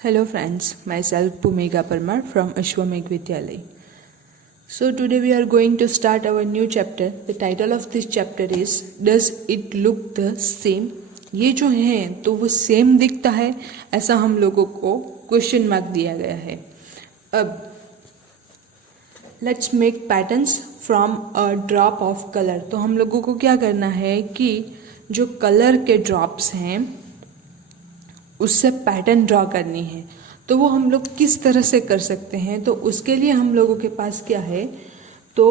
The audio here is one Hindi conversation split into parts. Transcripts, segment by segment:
Hello friends, myself Bhumika Parmar from Ashwamegh Vidyalay. So today we are going to start our new chapter. The title of this chapter is Does it look the same? ये जो है तो वो सेम दिखता है, ऐसा हम लोगों को क्वेश्चन मार्क दिया गया है। अब let's make patterns from a drop of colour. तो हम लोगों को क्या करना है कि जो कलर के ड्रॉप्स हैं उससे पैटर्न ड्रॉ करनी है। तो वो हम लोग किस तरह से कर सकते हैं, तो उसके लिए हम लोगों के पास क्या है, तो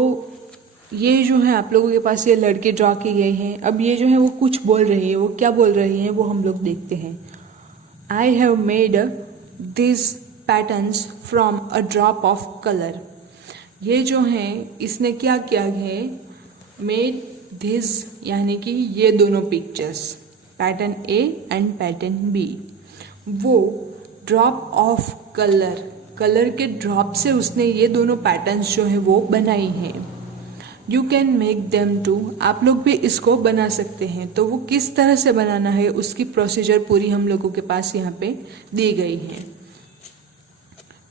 ये जो है आप लोगों के पास ये लड़के ड्रॉ की गई हैं। अब ये जो है वो कुछ बोल रही है, वो क्या बोल रही है वो हम लोग देखते हैं। I have made this patterns from a drop of colour. ये जो है इसने क्या किया है, मेड दिस यानी कि ये दोनों pictures pattern A and pattern B, वो ड्रॉप ऑफ कलर के ड्रॉप से उसने ये दोनों पैटर्न्स जो है वो बनाई हैं। You can make them too, आप लोग भी इसको बना सकते हैं। तो वो किस तरह से बनाना है उसकी प्रोसीजर पूरी हम लोगों के पास यहाँ पे दी गई है।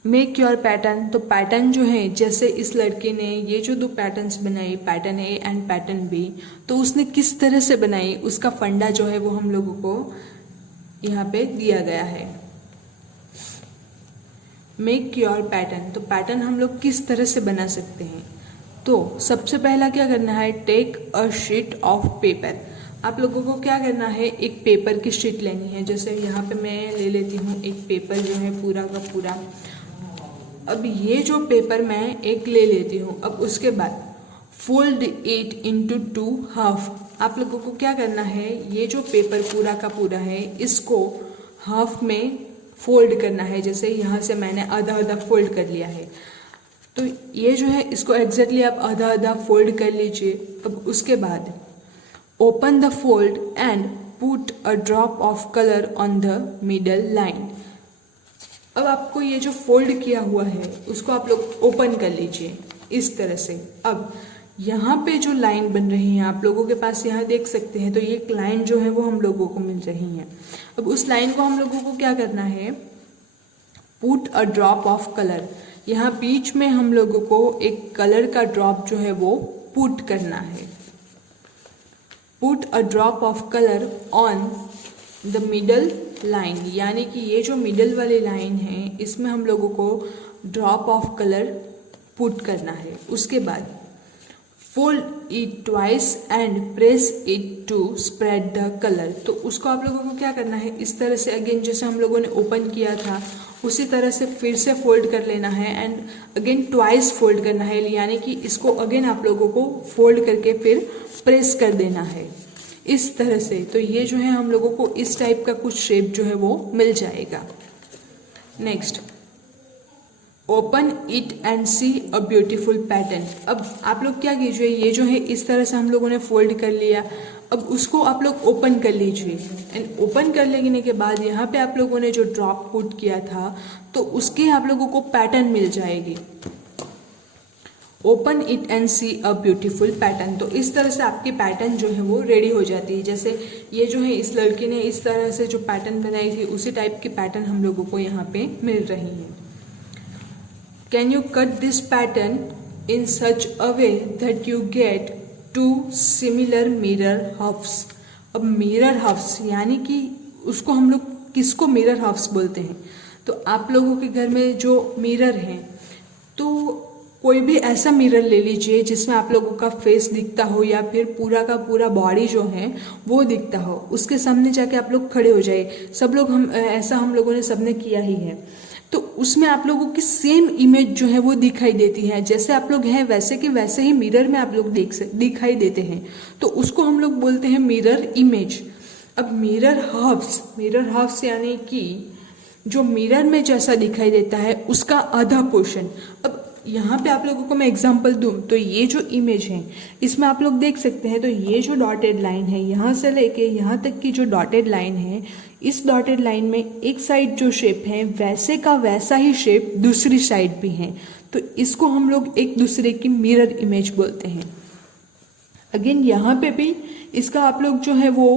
मेक योर पैटर्न, तो पैटर्न जो है जैसे इस लड़के ने ये जो दो पैटर्न्स बनाई, pattern A and pattern B, तो उसने किस तरह से बनाई उसका फंडा जो है वो हम लोगों को यहाँ पे दिया गया है। मेक योर पैटर्न, तो पैटर्न हम लोग किस तरह से बना सकते हैं। तो सबसे पहला क्या करना है, take a sheet of paper. आप लोगों को क्या करना है, एक पेपर की शीट लेनी है। जैसे यहाँ पे मैं ले लेती हूँ एक पेपर जो है पूरा का पूरा। अब ये जो पेपर मैं एक ले लेती हूँ, अब उसके बाद fold it into two half. आप लोगों को क्या करना है, ये जो पेपर पूरा का पूरा है इसको हाफ में फोल्ड करना है। जैसे यहाँ से मैंने आधा आधा फोल्ड कर लिया है, तो ये जो है इसको एग्जैक्टली आप आधा आधा फोल्ड कर लीजिए। अब उसके बाद open the fold and put a drop of colour on the middle line. अब आपको ये जो फोल्ड किया हुआ है उसको आप लोग ओपन कर लीजिए इस तरह से। अब यहाँ पे जो लाइन बन रही है आप लोगों के पास यहाँ देख सकते हैं, तो ये एक लाइन जो है वो हम लोगों को मिल रही है। अब उस लाइन को हम लोगों को क्या करना है, put a drop of colour. यहाँ बीच में हम लोगों को एक कलर का ड्रॉप जो है वो पुट करना है। Put a drop of colour on the middle line, यानी कि ये जो मिडल वाली लाइन है इसमें हम लोगों को ड्रॉप ऑफ कलर पुट करना है। उसके बाद fold it twice and press it to spread the colour. तो उसको आप लोगों को क्या करना है, इस तरह से अगेन जैसे हम लोगों ने ओपन किया था उसी तरह से फिर से फोल्ड कर लेना है एंड अगेन ट्वाइस फोल्ड करना है, यानी कि इसको अगेन आप लोगों को फोल्ड करके फिर प्रेस कर देना है इस तरह से। तो ये जो है हम लोगों को इस टाइप का कुछ शेप जो है वो मिल जाएगा। Next, open it and see a beautiful pattern. अब आप लोग क्या कीजिए, ये जो है इस तरह से हम लोगों ने फोल्ड कर लिया, अब उसको आप लोग ओपन कर लीजिए एंड ओपन कर लेने के बाद यहाँ पे आप लोगों ने जो ड्रॉप पुट किया था तो उसके आप लोगों को पैटर्न मिल जाएगी। Open it and see a beautiful pattern, तो इस तरह से आपकी पैटर्न जो है वो रेडी हो जाती है। जैसे ये जो है इस लड़की ने इस तरह से जो पैटर्न बनाई थी उसी टाइप की पैटर्न हम लोगों को यहाँ पे मिल रही है। Can you cut this pattern in such a way that you get two similar mirror halves. अब मिरर हफ्स यानी कि उसको हम लोग किसको मिरर हफ्स बोलते हैं, तो आप लोगों के घर में जो मिरर हैं तो कोई भी ऐसा मिरर ले लीजिए जिसमें आप लोगों का फेस दिखता हो या फिर पूरा का पूरा बॉडी जो है वो दिखता हो। उसके सामने जाके आप लोग खड़े हो जाए। सब लोग ऐसा हम लोगों ने सबने किया ही है। तो उसमें आप लोगों की सेम इमेज जो है वो दिखाई देती है। जैसे आप लोग हैं वैसे के वैसे ही मिरर में आप लोग दिखाई देते हैं, तो उसको हम लोग बोलते हैं मिरर इमेज। अब मिरर हाफ्स यानी कि जो मिरर में जैसा दिखाई देता है उसका आधा पोर्शन। अब यहाँ पे आप लोगों को मैं एग्जांपल दूँ तो ये जो इमेज है इसमें आप लोग देख सकते हैं, तो ये जो डॉटेड लाइन है यहाँ से लेके यहाँ तक की जो डॉटेड लाइन है, इस डॉटेड लाइन में एक साइड जो शेप है वैसे का वैसा ही शेप दूसरी साइड भी है, तो इसको हम लोग एक दूसरे की मिरर इमेज बोलते हैं। अगेन यहाँ पे भी इसका आप लोग जो है वो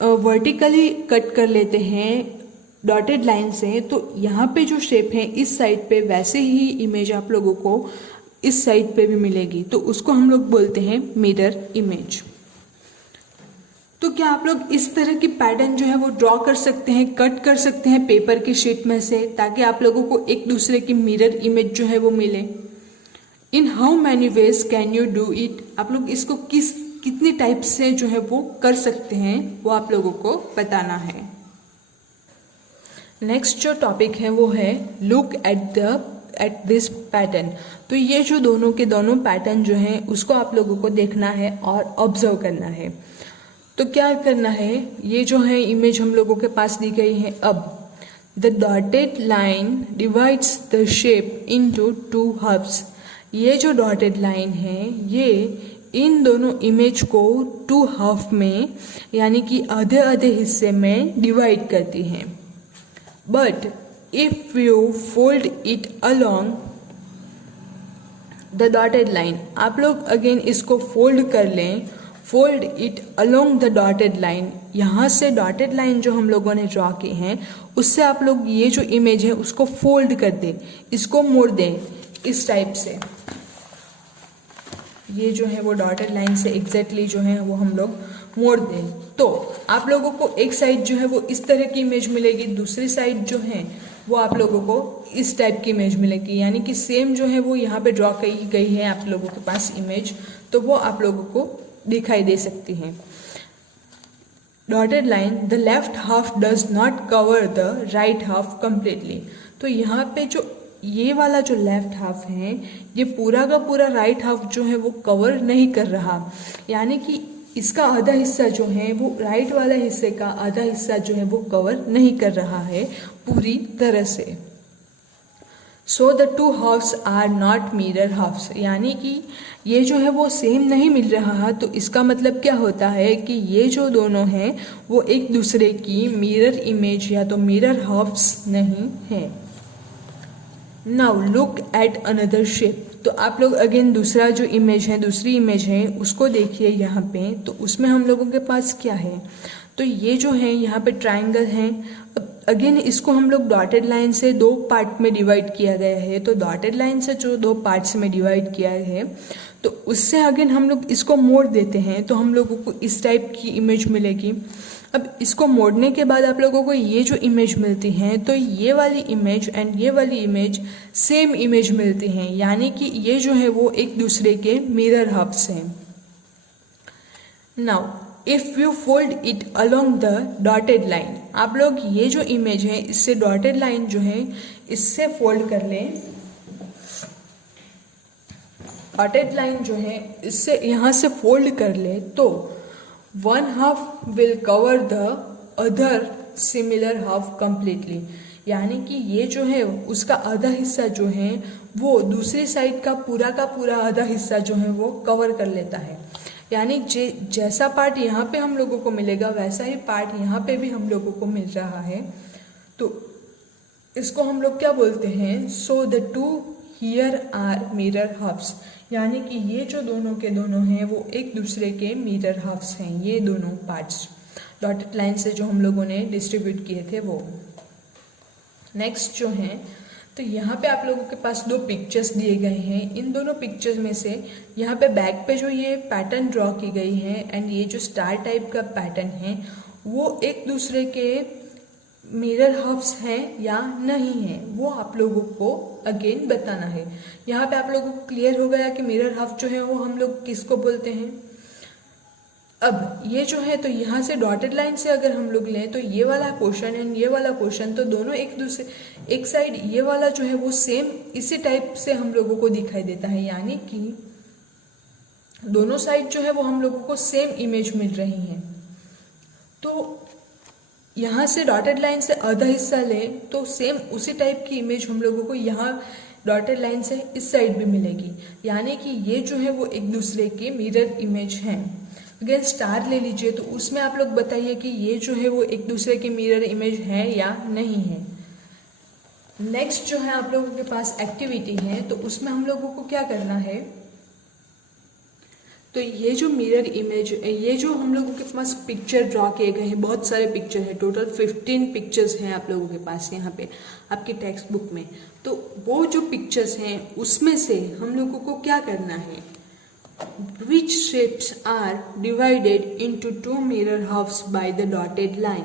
वर्टिकली कट कर लेते हैं डॉटेड लाइन से, तो यहाँ पे जो शेप है इस साइड पे वैसे ही इमेज आप लोगों को इस साइड पे भी मिलेगी, तो उसको हम लोग बोलते हैं मिरर इमेज। तो क्या आप लोग इस तरह की पैटर्न जो है वो ड्रॉ कर सकते हैं, कट कर सकते हैं पेपर की शीट में से, ताकि आप लोगों को एक दूसरे की मिरर इमेज जो है वो मिले। In how many ways can you do it, आप लोग इसको कितनी टाइप से जो है वो कर सकते हैं वो आप लोगों को बताना है। नेक्स्ट जो टॉपिक है वो है लुक एट दिस पैटर्न। तो ये जो दोनों के दोनों पैटर्न जो हैं उसको आप लोगों को देखना है और ऑब्जर्व करना है। तो क्या करना है, ये जो है इमेज हम लोगों के पास दी गई है। अब the dotted line divides the shape into two halves. ये जो डॉटेड लाइन है ये इन दोनों इमेज को टू हाफ में यानी कि आधे आधे हिस्से में डिवाइड करती है। But if you fold it along the dotted line, आप लोग अगेन इसको फोल्ड कर लें, fold it along the dotted line. यहाँ से डॉटेड लाइन जो हम लोगों ने ड्रॉ की हैं उससे आप लोग ये जो इमेज है उसको फोल्ड कर दें, इसको मोड़ दें इस टाइप से। ये जो है वो डॉटेड लाइन से एग्जैक्टली जो है वो हम लोग मोड़ दें, तो आप लोगों को एक साइड जो है वो इस तरह की इमेज मिलेगी, दूसरी साइड जो है वो आप लोगों को इस टाइप की इमेज मिलेगी। यानी कि सेम जो है वो यहाँ पे ड्रॉ की गई है आप लोगों के पास इमेज, तो वो आप लोगों को दिखाई दे सकती है। Dotted line the left half does not cover the right half completely. तो यहाँ पे जो ये वाला जो लेफ्ट हाफ है ये पूरा का पूरा राइट हाफ जो है वो कवर नहीं कर रहा, यानी कि इसका आधा हिस्सा जो है वो राइट वाला हिस्से का आधा हिस्सा जो है वो कवर नहीं कर रहा है पूरी तरह से। So the two halves are not mirror halves, यानी कि ये जो है वो सेम नहीं मिल रहा है। तो इसका मतलब क्या होता है कि ये जो दोनों हैं वो एक दूसरे की मिरर इमेज या तो मिरर हाफ्स नहीं है। Now look at another shape. तो आप लोग अगेन दूसरा जो इमेज है, दूसरी इमेज है उसको देखिए यहाँ पे। तो उसमें हम लोगों के पास क्या है, तो ये जो है यहाँ पे ट्राइंगल है। अब अगेन इसको हम लोग डॉटेड लाइन से दो पार्ट में डिवाइड किया गया है। तो डॉटेड लाइन से जो दो पार्ट्स में डिवाइड किया है तो उससे अगेन हम लोग इसको मोड़ देते हैं तो हम लोगों को इस टाइप की इमेज मिलेगी। अब इसको मोड़ने के बाद आप लोगों को ये जो इमेज मिलती है तो ये वाली इमेज एंड ये वाली इमेज सेम इमेज मिलती हैं, यानी कि ये जो है वो एक दूसरे के मिरर हाफ्स हैं। Now if you fold it along the dotted line, आप लोग ये जो इमेज है इससे डॉटेड लाइन जो है इससे फोल्ड कर लें। डॉटेड लाइन जो है इससे यहाँ से फोल्ड कर ले तो one half will cover the other similar half completely, यानी कि ये जो है उसका आधा हिस्सा जो है वो दूसरी साइड का पूरा आधा हिस्सा जो है वो कवर कर लेता है। यानी जैसा पार्ट यहाँ पे हम लोगों को मिलेगा वैसा ही पार्ट यहाँ पे भी हम लोगों को मिल रहा है। तो इसको हम लोग क्या बोलते हैं, so the two here are mirror halves, यानी कि ये जो दोनों के दोनों हैं वो एक दूसरे के मिरर हाफ्स हैं, ये दोनों पार्ट्स डॉटेड लाइन से जो हम लोगों ने डिस्ट्रीब्यूट किए थे वो। नेक्स्ट जो है तो यहाँ पे आप लोगों के पास दो पिक्चर्स दिए गए हैं। इन दोनों पिक्चर्स में से यहाँ पे बैक पे जो ये पैटर्न ड्रॉ की गई है एंड ये जो स्टार टाइप का पैटर्न है वो एक दूसरे के मिरर हाफ्स हैं या नहीं है, वो आप लोगों को अगेन बताना है। यहाँ पे आप लोगों को क्लियर हो गया कि मिरर हाफ जो है वो हम लोग किसको बोलते हैं। अब ये जो है तो यहाँ से डॉटेड लाइन से अगर हम लोग लें तो ये वाला पोर्शन एंड ये वाला पोर्शन तो दोनों एक दूसरे, एक साइड ये वाला जो है वो सेम इसी टाइप से हम लोगों को दिखाई देता है, यानी कि दोनों साइड जो है वो हम लोगों को सेम इमेज मिल रही है। तो यहाँ से डॉटेड लाइन से आधा हिस्सा लें तो सेम उसी टाइप की इमेज हम लोगों को यहाँ डॉटेड लाइन से इस साइड भी मिलेगी, यानी कि ये जो है वो एक दूसरे के मिरर इमेज हैं। अगेन स्टार ले लीजिए तो उसमें आप लोग बताइए कि ये जो है वो एक दूसरे के मिरर इमेज है या नहीं है। नेक्स्ट जो है आप लोगों के पास एक्टिविटी है तो उसमें हम लोगों को क्या करना है, तो ये जो मिरर इमेज, ये जो हम लोगों के पास पिक्चर ड्रॉ किए गए हैं, बहुत सारे पिक्चर हैं, टोटल 15 पिक्चर्स हैं आप लोगों के पास यहाँ पे आपकी टेक्स्ट बुक में। तो वो जो पिक्चर्स हैं उसमें से हम लोगों को क्या करना है, which shapes are divided into 2 mirror halves by the dotted line.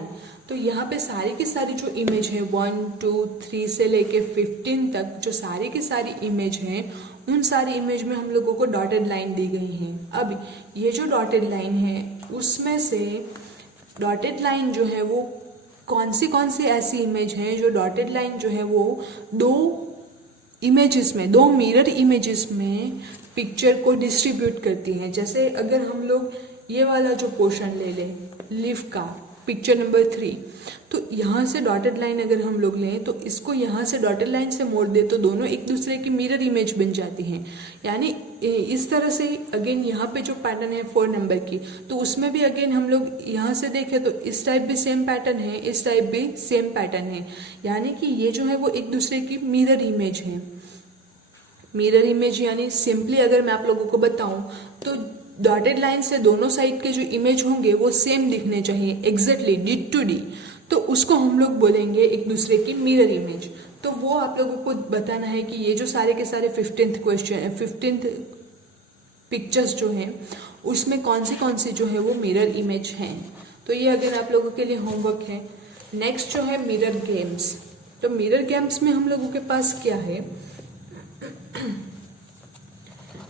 तो यहाँ पे सारी की सारी जो इमेज है 1, 2, 3 से लेके 15 तक जो सारी की सारी इमेज हैं, उन सारी इमेज में हम लोगों को डॉटेड लाइन दी गई है। अब ये जो डॉटेड लाइन है उसमें से डॉटेड लाइन जो है वो कौन सी ऐसी इमेज है जो डॉटेड लाइन जो है वो दो मिरर इमेजेस में पिक्चर को डिस्ट्रीब्यूट करती हैं। जैसे अगर हम लोग ये वाला जो पोर्शन ले लें लिव का पिक्चर नंबर 3, तो यहाँ से डॉटेड लाइन अगर हम लोग लें तो इसको यहाँ से डॉटेड लाइन से मोड़ दे तो दोनों एक दूसरे की मिरर इमेज बन जाती हैं। यानी इस तरह से अगेन यहाँ पे जो पैटर्न है 4 नंबर की, तो उसमें भी अगेन हम लोग यहाँ से देखें तो इस टाइप भी सेम पैटर्न है, इस टाइप भी सेम पैटर्न है। यानी कि ये जो है वो एक दूसरे की मिरर इमेज है। मिरर इमेज यानी सिंपली अगर मैं आप लोगों को बताऊं तो डॉटेड लाइन से दोनों साइड के जो इमेज होंगे वो सेम दिखने चाहिए, एग्जैक्टली डी टू डी, तो उसको हम लोग बोलेंगे एक दूसरे की मिरर इमेज। तो वो आप लोगों को बताना है कि ये जो सारे के सारे 15th पिक्चर्स जो हैं उसमें कौन सी जो है वो मिरर इमेज हैं। तो ये अगर आप लोगों के लिए होमवर्क है। नेक्स्ट जो है मिरर गेम्स। तो मिरर गेम्स में हम लोगों के पास क्या है,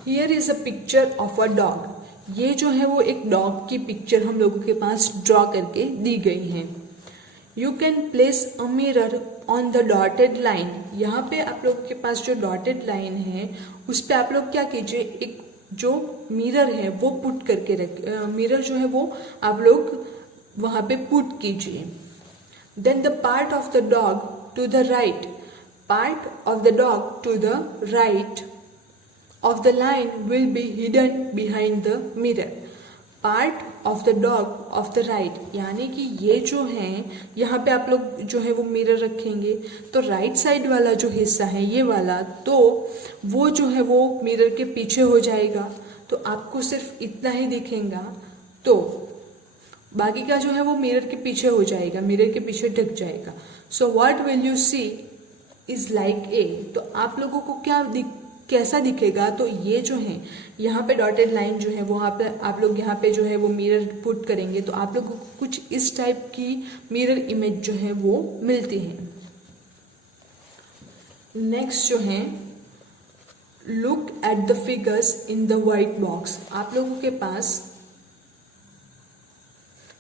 here is a picture of a dog. ये जो है वो एक डॉग की पिक्चर हम लोगों के पास ड्रॉ करके दी गई है। You can place a mirror on the dotted line. यहाँ पे आप लोगों के पास जो डॉटेड लाइन है उस पर आप लोग क्या कीजिए, एक जो मिरर है वो पुट करके मिरर जो है वो आप लोग वहाँ पे पुट कीजिए। Then the part of the dog to the right, part of the dog to the right of the line will be hidden behind the mirror. Part of the dog of the right, यानी कि ये जो है यहाँ पे आप लोग जो है वो मिरर रखेंगे तो राइट साइड वाला जो हिस्सा है ये वाला, तो वो जो है वो मिरर के पीछे हो जाएगा, तो आपको सिर्फ इतना ही दिखेगा, तो बाकी का जो है वो मिरर के पीछे हो जाएगा, मिरर के पीछे ढक जाएगा। So what will you see is like A. तो आप लोगों को कैसा दिखेगा, तो ये जो है यहाँ पे डॉटेड लाइन जो है वो आप लोग यहाँ पे जो है वो मिरर पुट करेंगे तो आप लोगों को कुछ इस टाइप की मिरर इमेज जो है वो मिलती है। नेक्स्ट जो है look at the figures in the white box. आप लोगों के पास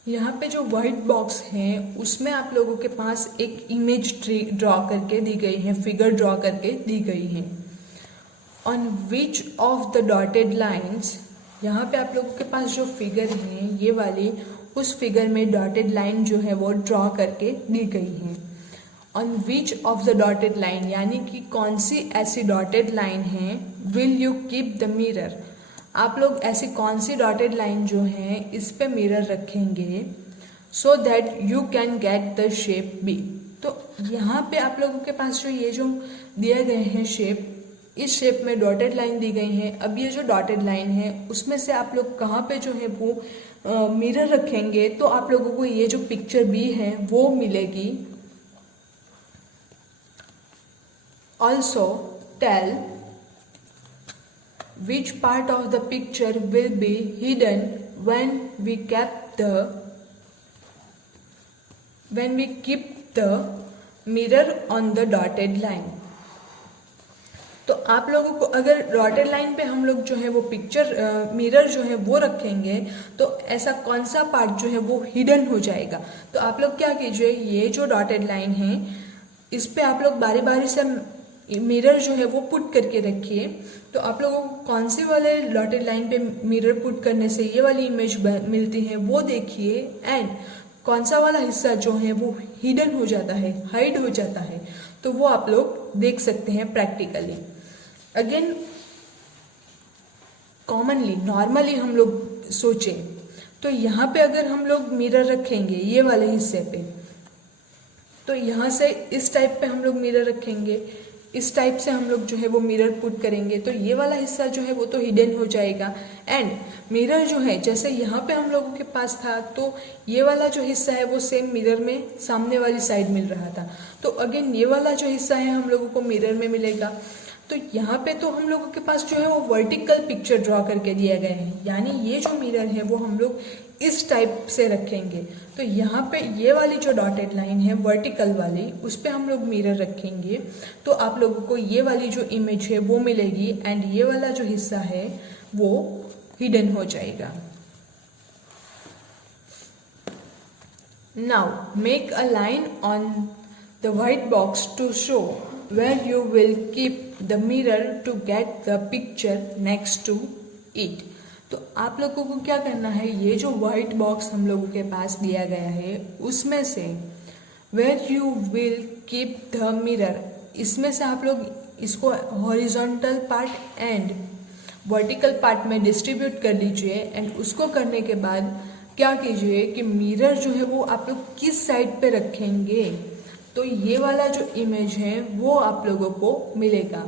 यहाँ पे जो व्हाइट बॉक्स है उसमें आप लोगों के पास एक इमेज ड्रॉ करके दी गई है, फिगर ड्रॉ करके दी गई है। On which of the dotted lines, यहाँ पे आप लोगों के पास जो फिगर है ये वाली, उस फिगर में डॉटेड लाइन जो है वो ड्रॉ करके दी गई है। On which of the dotted line यानी कि कौन सी ऐसी डॉटेड लाइन है, will you keep the mirror, आप लोग ऐसी कौन सी डॉटेड लाइन जो है इस पे मिरर रखेंगे so that you can get the shape B. तो यहाँ पे आप लोगों के पास जो ये जो दिए गए हैं शेप, इस शेप में डॉटेड लाइन दी गई है। अब ये जो डॉटेड लाइन है उसमें से आप लोग कहाँ पे जो है वो मिरर रखेंगे तो आप लोगों को ये जो पिक्चर बी है वो मिलेगी। Also tell which part of the picture will be hidden when we keep the mirror on the dotted line। तो आप लोगों को अगर डॉटेड लाइन पे हम लोग जो है वो पिक्चर मिरर जो है वो रखेंगे तो ऐसा कौन सा पार्ट जो है वो हिडन हो जाएगा। तो आप लोग क्या कीजिए, ये जो डॉटेड लाइन है इस पे आप लोग बारी बारी से मिरर जो है वो पुट करके रखिए। तो आप लोगों को कौन से वाले डॉटेड लाइन पे मिरर पुट करने से ये वाली इमेज मिलती है वो देखिए, एंड कौन सा वाला हिस्सा जो है वो हिडन हो जाता है, हाइड हो जाता है, तो वो आप लोग देख सकते हैं प्रैक्टिकली। अगेन कॉमनली नॉर्मली हम लोग सोचें तो यहाँ पे अगर हम लोग मिरर रखेंगे ये वाले हिस्से पे, तो यहाँ से इस टाइप पे हम लोग मिरर रखेंगे, इस टाइप से हम लोग जो है वो मिरर पुट करेंगे तो ये वाला हिस्सा जो है वो तो हिडन हो जाएगा। एंड मिरर जो है जैसे यहाँ पे हम लोगों के पास था तो ये वाला जो हिस्सा है वो सेम मिरर में सामने वाली साइड मिल रहा था, तो अगेन ये वाला जो हिस्सा है हम लोगों को मिरर में मिलेगा। तो यहाँ पे तो हम लोगों के पास जो है वो वर्टिकल पिक्चर ड्रॉ करके दिया गया है, यानी ये जो मिरर है वो हम लोग इस टाइप से रखेंगे। तो यहाँ पे ये वाली जो डॉटेड लाइन है वर्टिकल वाली, उस पे हम लोग मिरर रखेंगे तो आप लोगों को ये वाली जो इमेज है वो मिलेगी एंड ये वाला जो हिस्सा है वो हिडन हो जाएगा। Now make a line on the white box to show where you will keep the mirror to get the picture next to it। तो आप लोगों को क्या करना है, ये जो व्हाइट बॉक्स हम लोगों के पास दिया गया है उसमें से where you will keep the mirror, इसमें से आप लोग इसको horizontal part and vertical part में डिस्ट्रीब्यूट कर लीजिए। एंड उसको करने के बाद क्या कीजिए कि मिरर जो है वो आप लोग किस साइड पे रखेंगे, तो ये वाला जो इमेज है वो आप लोगों को मिलेगा।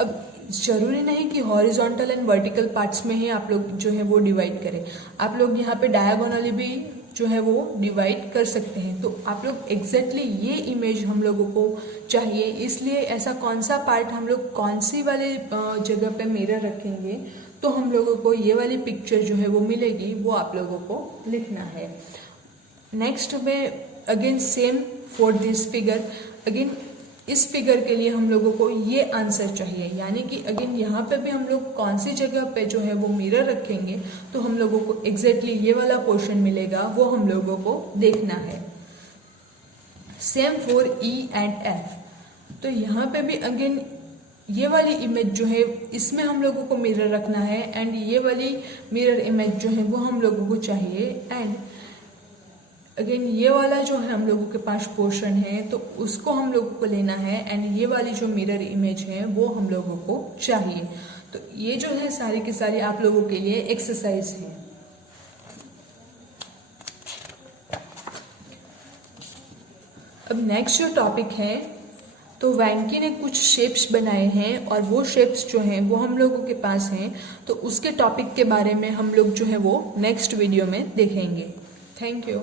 अब जरूरी नहीं कि हॉरिजॉन्टल एंड वर्टिकल पार्ट्स में ही आप लोग जो है वो डिवाइड करें, आप लोग यहाँ पे डायगोनली भी जो है वो डिवाइड कर सकते हैं। तो आप लोग एग्जैक्टली ये इमेज हम लोगों को चाहिए, इसलिए ऐसा कौन सा पार्ट हम लोग कौन सी वाले जगह पे मिरर रखेंगे तो हम लोगों को ये वाली पिक्चर जो है वो मिलेगी, वो आप लोगों को लिखना है। नेक्स्ट में again same for this figure, again इस फिगर के लिए हम लोगों को ये आंसर चाहिए, यानी कि अगेन यहाँ पे भी हम लोग कौन सी जगह पे जो है वो मिरर रखेंगे तो हम लोगों को एग्जैक्टली ये वाला पोर्शन मिलेगा, वो हम लोगों को देखना है। Same for E and F, तो यहाँ पे भी अगेन ये वाली इमेज जो है इसमें हम लोगों को मिरर रखना है एंड ये वाली मिरर इमेज जो है वो हम लोगों को चाहिए। एंड अगेन ये वाला जो है हम लोगों के पास पोर्शन है तो उसको हम लोगों को लेना है एंड ये वाली जो मिरर इमेज है वो हम लोगों को चाहिए। तो ये जो है सारी की सारी आप लोगों के लिए एक्सरसाइज है। अब नेक्स्ट जो टॉपिक है, तो वैंकी ने कुछ शेप्स बनाए हैं और वो शेप्स जो हैं वो हम लोगों के पास हैं, तो उसके टॉपिक के बारे में हम लोग जो है वो नेक्स्ट वीडियो में देखेंगे। Thank you.